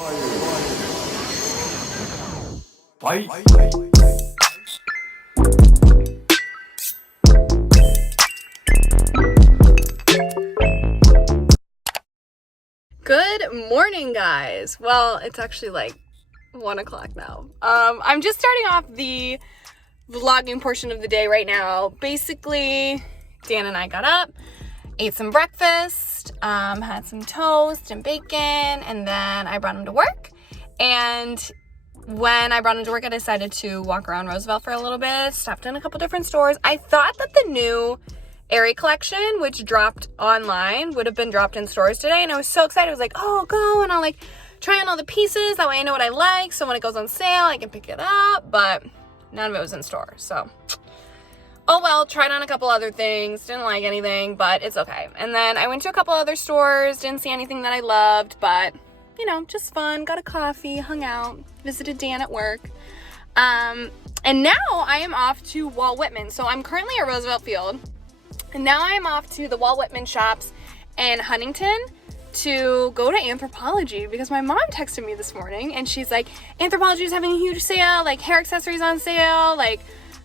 Fight. Good morning, guys. Well, it's actually like 1 o'clock now. I'm just starting off the vlogging portion of the day right now. Basically, Dan and I got up, ate some breakfast, had some toast and bacon, and then I brought him to work. And when I brought him to work, I decided to walk around Roosevelt for a little bit, stopped in a couple different stores. I thought that the new Aerie collection, which dropped online, would have been dropped in stores today, and I was so excited. I was like, oh, go, and I'll like try on all the pieces, that way I know what I like, so when it goes on sale, I can pick it up, but none of it was in store, so oh well. Tried on a couple other things, didn't like anything, but it's okay. And then I went to a couple other stores, didn't see anything that I loved, but you know, just fun, got a coffee, hung out, visited Dan at work, and now I am off to Walt Whitman. So I'm currently at Roosevelt Field, and now I am off to the Walt Whitman shops in Huntington to go to Anthropologie, because my mom texted me this morning and she's like, Anthropologie is having a huge sale, like hair accessories on sale, like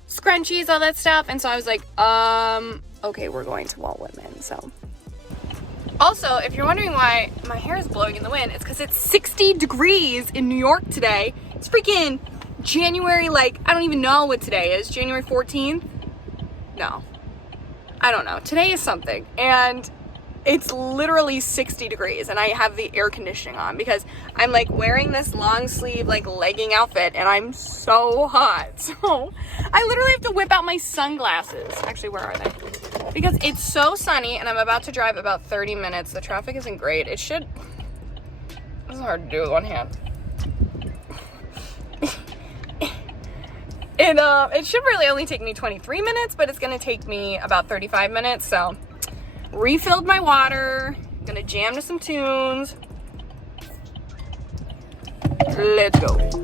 scrunchies, all that stuff. And so I was like, okay, we're going to Walt Whitman. So also, if you're wondering why my hair is blowing in the wind, it's because it's 60 degrees in New York today. It's freaking January, like, I don't even know what today is. January 14th? No. I don't know. Today is something. And it's literally 60 degrees and I have the air conditioning on because I'm like wearing this long sleeve like legging outfit and I'm so hot. So I literally have to whip out my sunglasses. Actually, where are they? Because it's so sunny and I'm about to drive about 30 minutes. The traffic isn't great. It's hard to do with one hand. It should really only take me 23 minutes, but it's gonna take me about 35 minutes. So refilled my water, gonna jam to some tunes. Let's go.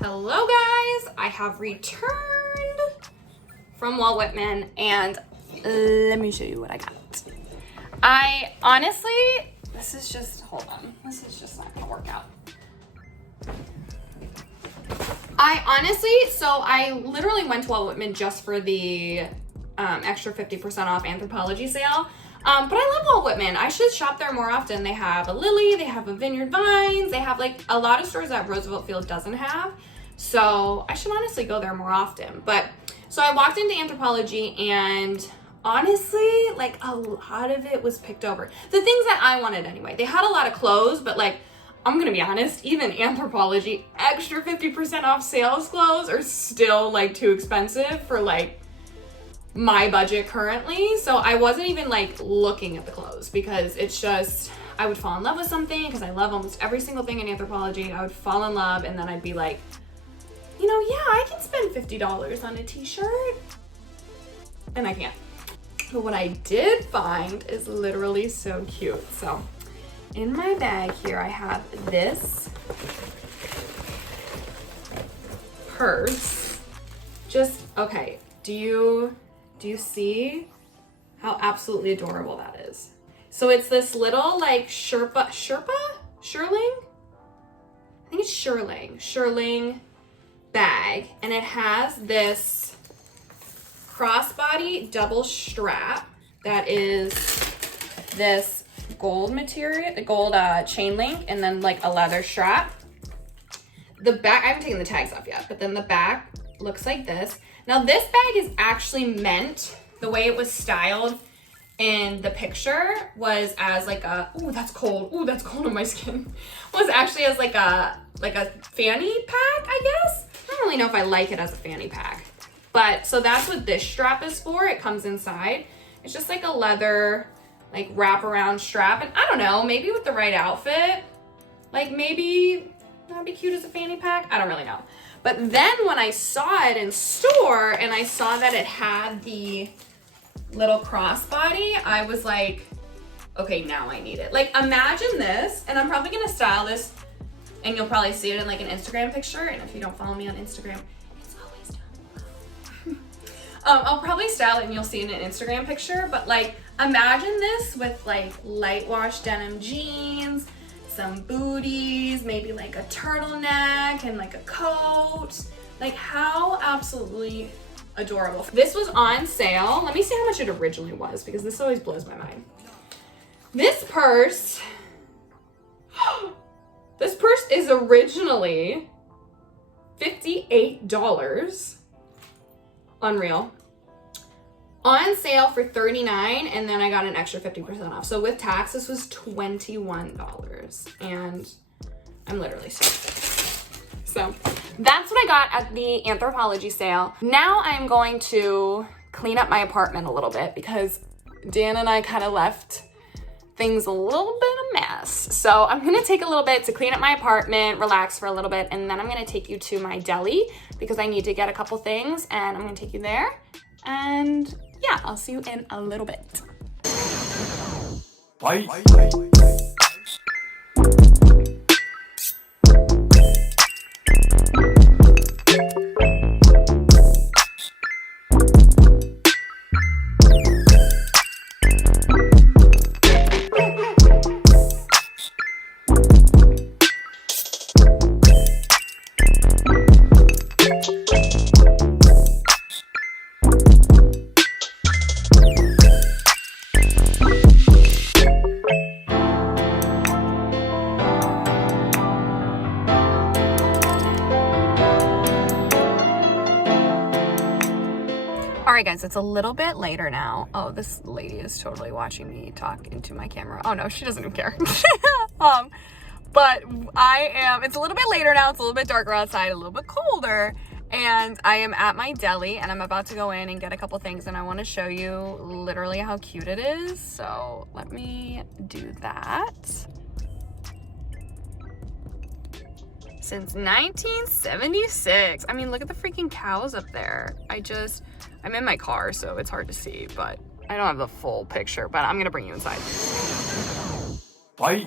Hello guys, I have returned from Walt Whitman and let me show you what I got. I honestly, this is just not gonna work out. I literally went to Walt Whitman just for the extra 50% off Anthropologie sale. But I love Walt Whitman. I should shop there more often. They have a Lily, they have a Vineyard Vines, they have like a lot of stores that Roosevelt Field doesn't have. So I should honestly go there more often. But so I walked into Anthropologie and honestly, like a lot of it was picked over. The things that I wanted anyway. They had a lot of clothes, but like, I'm gonna be honest, even Anthropologie extra 50% off sales clothes are still like too expensive for like my budget currently. So I wasn't even like looking at the clothes because it's just, I would fall in love with something because I love almost every single thing in Anthropologie. I would fall in love and then I'd be like, you know, yeah, I can spend $50 on a t-shirt, and I can't. But what I did find is literally so cute. So in my bag here, I have this purse. Just, okay, do you see how absolutely adorable that is? So it's this little like Shirling? I think it's Shirling bag, and it has this crossbody double strap that is this gold material, the gold chain link, and then like a leather strap. The back, I haven't taken the tags off yet, but then the back looks like this. Now this bag is actually meant, the way it was styled in the picture was as like a, ooh, that's cold on my skin, was actually as like a fanny pack, I guess. I don't really know if I like it as a fanny pack, but so that's what this strap is for. It comes inside. It's just like a leather, like wraparound strap. And I don't know, maybe with the right outfit, like maybe that'd be cute as a fanny pack. I don't really know. But then when I saw it in store and I saw that it had the little crossbody, I was like, okay, now I need it. Like, imagine this, and I'm probably gonna style this, and you'll probably see it in like an Instagram picture, and if you don't follow me on Instagram, it's always down below. I'll probably style it and you'll see it in an Instagram picture, but like, imagine this with like light wash denim jeans, some booties, maybe like a turtleneck and like a coat. Like, how absolutely adorable. This was on sale. Let me see how much it originally was, because this always blows my mind. This purse is originally $58. Unreal. On sale for $39, and then I got an extra 50% off. So with tax, this was $21, and I'm literally stoked. So that's what I got at the Anthropologie sale. Now I'm going to clean up my apartment a little bit, because Dan and I kind of left things a little bit a mess. So I'm gonna take a little bit to clean up my apartment, relax for a little bit, and then I'm gonna take you to my deli because I need to get a couple things, and I'm gonna take you there. And yeah, I'll see you in a little bit. Bye. All right, guys, it's a little bit later now. Oh, this lady is totally watching me talk into my camera. Oh no, she doesn't even care. But it's a little bit later now. It's a little bit darker outside, a little bit colder. And I am at my deli, and I'm about to go in and get a couple things, and I want to show you literally how cute it is. So let me do that. Since 1976. I mean, look at the freaking cows up there. I'm in my car, so it's hard to see, but I don't have the full picture, but I'm gonna bring you inside. Bye.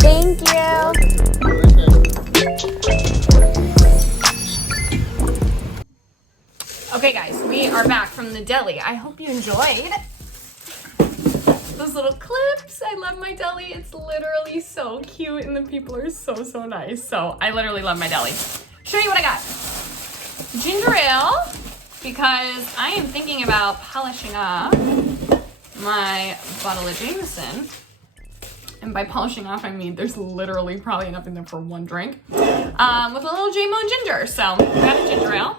Thank you. Okay guys, we are back from the deli. I hope you enjoyed those little clips. I love my deli. It's literally so cute, and the people are so nice. So I literally love my deli. Show you what I got. Ginger ale, because I am thinking about polishing off my bottle of Jameson. And by polishing off, I mean there's literally probably enough in there for one drink. With a little J-Mo and ginger. So I got a ginger ale.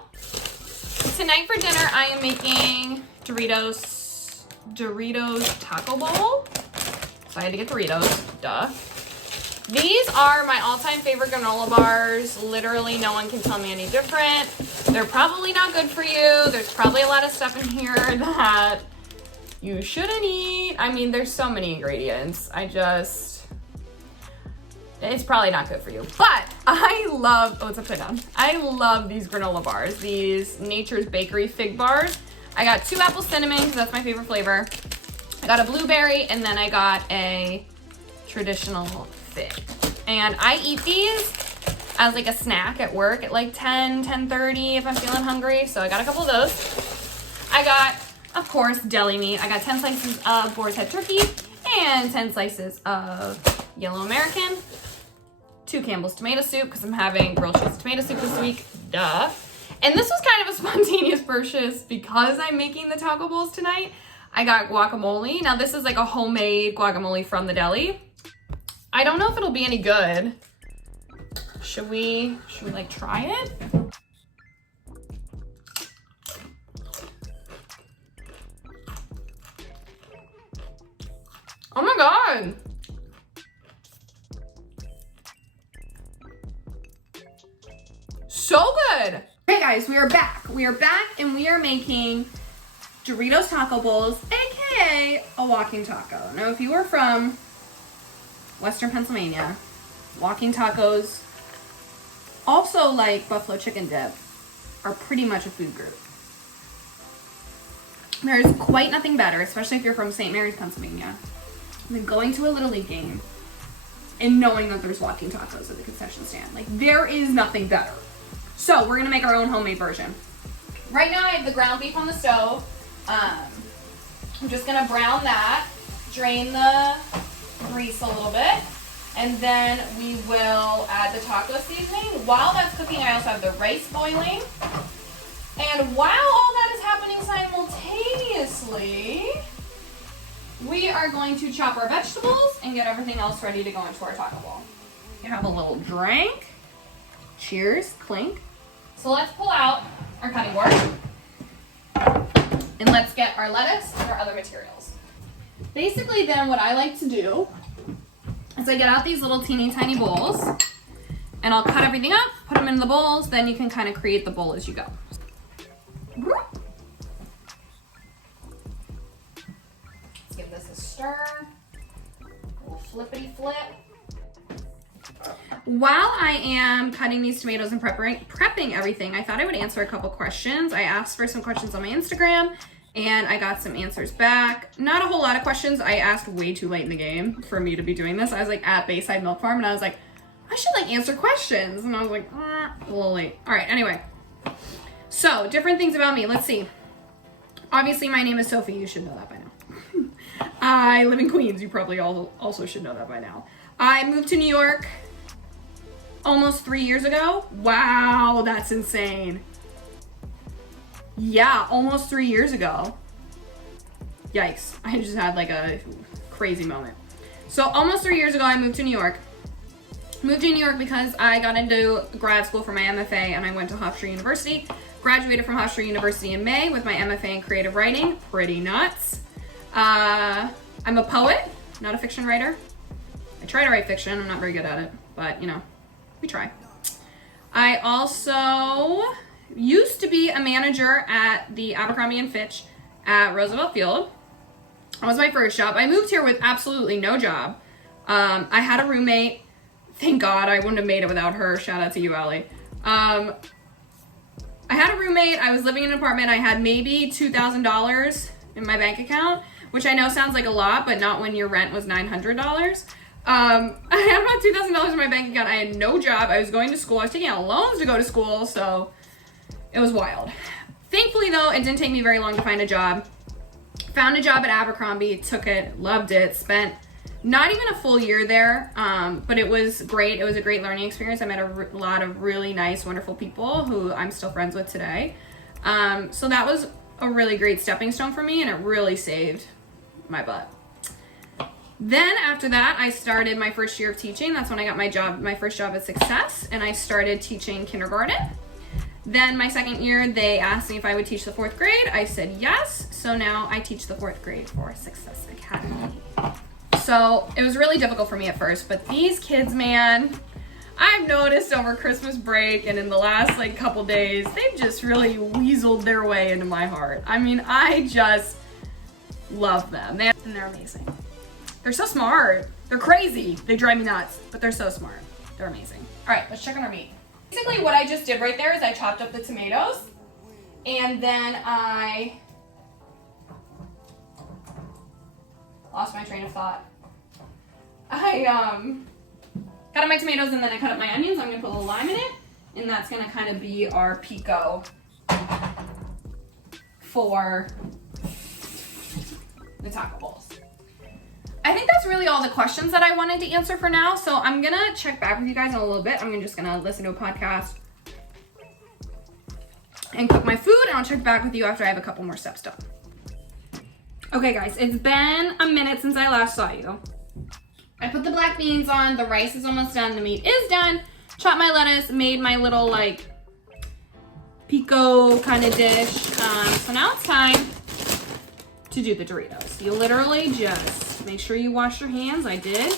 Tonight for dinner, I am making Doritos taco bowl. So I had to get Doritos, duh. These are my all-time favorite granola bars. Literally, no one can tell me any different. They're probably not good for you. There's probably a lot of stuff in here that you shouldn't eat. I mean, there's so many ingredients. It's probably not good for you. But I love, oh, it's upside down. I love these granola bars, these Nature's Bakery fig bars. I got 2 apple cinnamon, because that's my favorite flavor. I got a blueberry, and then I got a traditional fig. And I eat these as like a snack at work at like 10:30 if I'm feeling hungry. So I got a couple of those. I got, of course, deli meat. I got 10 slices of boar's head turkey and 10 slices of yellow American. 2 Campbell's tomato soup, because I'm having grilled cheese tomato soup this week, duh. And this was kind of a spontaneous purchase because I'm making the taco bowls tonight. I got guacamole. Now this is like a homemade guacamole from the deli. I don't know if it'll be any good. Should we like try it? Oh my God. So good. Okay guys, guys, we are back. We are back and we are making Doritos taco bowls, aka a walking taco. Now, if you are from Western Pennsylvania, walking tacos, also like buffalo chicken dip, are pretty much a food group. There's quite nothing better, especially if you're from St. Mary's, Pennsylvania, than going to a Little League game and knowing that there's walking tacos at the concession stand. Like, there is nothing better. So we're gonna make our own homemade version. Right now I have the ground beef on the stove. I'm just gonna brown that, drain the grease a little bit, and then we will add the taco seasoning. While that's cooking, I also have the rice boiling. And while all that is happening simultaneously, we are going to chop our vegetables and get everything else ready to go into our taco bowl. You have a little drink. Cheers, clink. So let's pull out our cutting board and let's get our lettuce and our other materials. Basically then what I like to do is I get out these little teeny tiny bowls and I'll cut everything up, put them in the bowls, then you can kind of create the bowl as you go. Let's give this a stir, a little flippity flip. While I am cutting these tomatoes and prepping everything, I thought I would answer a couple questions. I asked for some questions on my Instagram and I got some answers back. Not a whole lot of questions. I asked way too late in the game for me to be doing this. I was like at Bayside Milk Farm and I was like, I should like answer questions. And I was like, a little late. All right, anyway. So, different things about me. Let's see. Obviously, my name is Sophie. You should know that by now. I live in Queens. You probably also should know that by now. I moved to New York almost 3 years ago. Wow, that's insane. Yeah, almost 3 years ago. Yikes. I just had like a crazy moment. So, almost 3 years ago, I moved to New York. Moved to New York because I got into grad school for my MFA and I went to Hofstra University. Graduated from Hofstra University in May with my MFA in creative writing. Pretty nuts. I'm a poet, not a fiction writer. I try to write fiction. I'm not very good at it, but you know, we try. I also used to be a manager at the Abercrombie & Fitch at Roosevelt Field. That was my first job. I moved here with absolutely no job. I had a roommate. Thank God I wouldn't have made it without her. Shout out to you, Allie. I had a roommate. I was living in an apartment. I had maybe $2,000 in my bank account, which I know sounds like a lot, but not when your rent was $900. I had about $2,000 in my bank account. I had no job. I was going to school. I was taking out loans to go to school, so it was wild. Thankfully, though, it didn't take me very long to find a job. Found a job at Abercrombie, took it, loved it, spent not even a full year there, but it was great. It was a great learning experience. I met a lot of really nice, wonderful people who I'm still friends with today. So that was a really great stepping stone for me, and it really saved my butt. Then after that, I started my first year of teaching. That's when I got my first job at Success, and I started teaching kindergarten. Then my second year, they asked me if I would teach the 4th grade. I said yes. So now I teach the 4th grade for Success Academy. So it was really difficult for me at first, but these kids, man, I've noticed over Christmas break and in the last like couple days, they've just really weaseled their way into my heart. I mean, I just love them. And they're amazing. They're so smart. They're crazy. They drive me nuts, but they're so smart. They're amazing. All right, let's check on our meat. Basically what I just did right there is I chopped up the tomatoes and then I lost my train of thought. I cut up my tomatoes and then I cut up my onions. I'm gonna put a little lime in it, and that's gonna kind of be our pico for the taco bowls. I think that's really all the questions that I wanted to answer for now. So I'm gonna check back with you guys in a little bit. I'm just gonna listen to a podcast and cook my food, and I'll check back with you after I have a couple more steps done. Okay guys, it's been a minute since I last saw you. I put the black beans on, the rice is almost done, the meat is done, chopped my lettuce, made my little like pico kind of dish. So now it's time to do the Doritos. You literally just make sure you wash your hands. I did.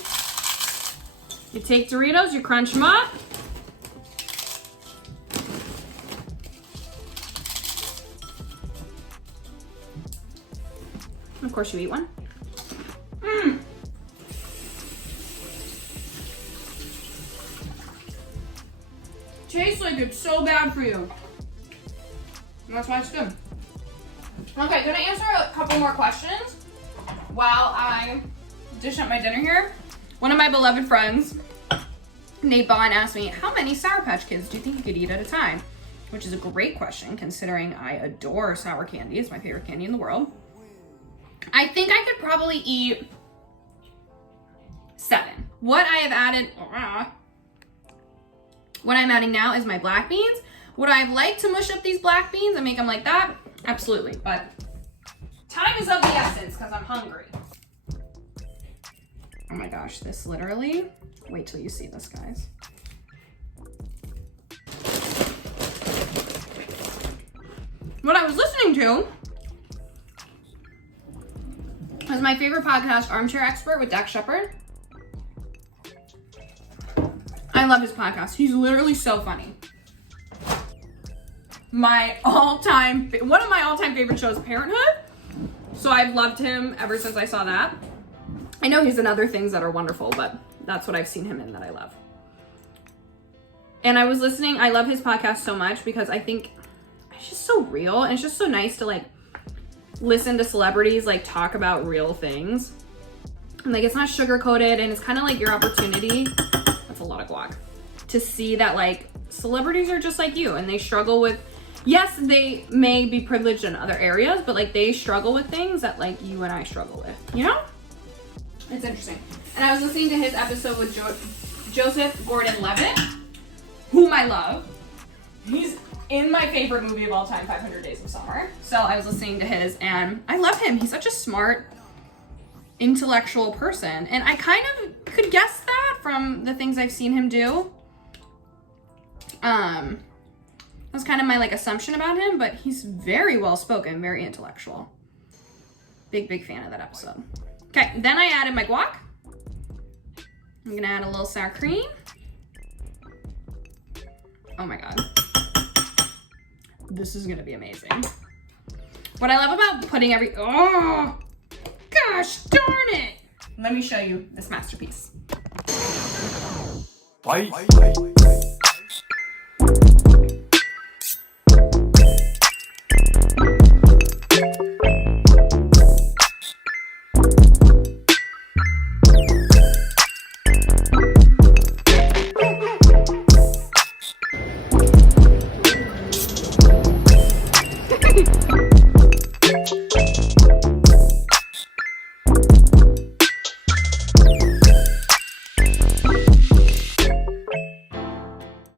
You take Doritos, you crunch them up. Of course you eat one. Tastes like it's so bad for you. And that's why it's good. Okay, gonna answer a couple more questions while I dish up my dinner here. One of my beloved friends, Nate Bond, asked me, how many Sour Patch Kids do you think you could eat at a time? Which is a great question, considering I adore sour candy. It's my favorite candy in the world. I think I could probably eat 7. What I have added, what I'm adding now is my black beans. Would I have liked to mush up these black beans and make them like that? Absolutely, but time is of the essence because I'm hungry. Oh my gosh, this literally, wait till you see this, guys. What I was listening to was my favorite podcast, Armchair Expert with Dax Shepard. I love his podcast. He's literally so funny. One of my all-time favorite shows, Parenthood. So I've loved him ever since I saw that. I know he's in other things that are wonderful, but that's what I've seen him in that I love. And I was listening, I love his podcast so much because I think it's just so real, and it's just so nice to like listen to celebrities like talk about real things. And like it's not sugar coated, and it's kind of like your opportunity. That's a lot of guac. To see that like celebrities are just like you, and they struggle with, yes, they may be privileged in other areas, but like they struggle with things that like you and I struggle with, you know? It's interesting. And I was listening to his episode with Joseph Gordon-Levitt, whom I love. He's in my favorite movie of all time, 500 Days of Summer. So I was listening to his, and I love him. He's such a smart, intellectual person. And I kind of could guess that from the things I've seen him do. That's kind of my like assumption about him, but he's very well spoken, very intellectual. Big fan of that episode. Okay, then I added my guac. I'm gonna add a little sour cream. Oh my God. This is gonna be amazing. What I love about putting oh, gosh darn it. Let me show you this masterpiece. Bye.